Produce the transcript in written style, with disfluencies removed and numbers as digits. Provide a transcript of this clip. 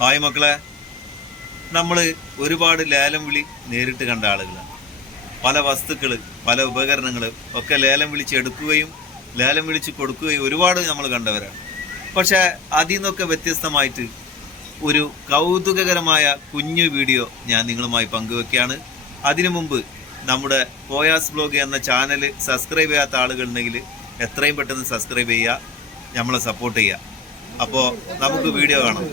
Hi മക്കളെ, നമ്മൾ ഒരുപാട് ലേലം വിളി നേരിട്ട് കണ്ട ആളുകളാണ്. പല വസ്തുക്കൾ, പല ഉപകരണങ്ങൾ ഒക്കെ ലേലം വിളിച്ചെടുക്കുകയും ലേലം വിളിച്ച് കൊടുക്കുകയും ഒരുപാട് നമ്മൾ കണ്ടവരാണ്. പക്ഷേ അതിൽ നിന്നൊക്കെ വ്യത്യസ്തമായിട്ട് ഒരു കൗതുകകരമായ കുഞ്ഞു വീഡിയോ ഞാൻ നിങ്ങളുമായി പങ്കുവെക്കുകയാണ്. അതിനു മുമ്പ് നമ്മുടെ പോയാസ് ബ്ലോഗ് എന്ന ചാനൽ സബ്സ്ക്രൈബ് ചെയ്യാത്ത ആളുകളുണ്ടെങ്കിൽ എത്രയും പെട്ടെന്ന് സബ്സ്ക്രൈബ് ചെയ്യുക, നമ്മളെ സപ്പോർട്ട് ചെയ്യുക. അപ്പോൾ നമുക്ക് വീഡിയോ കാണാം.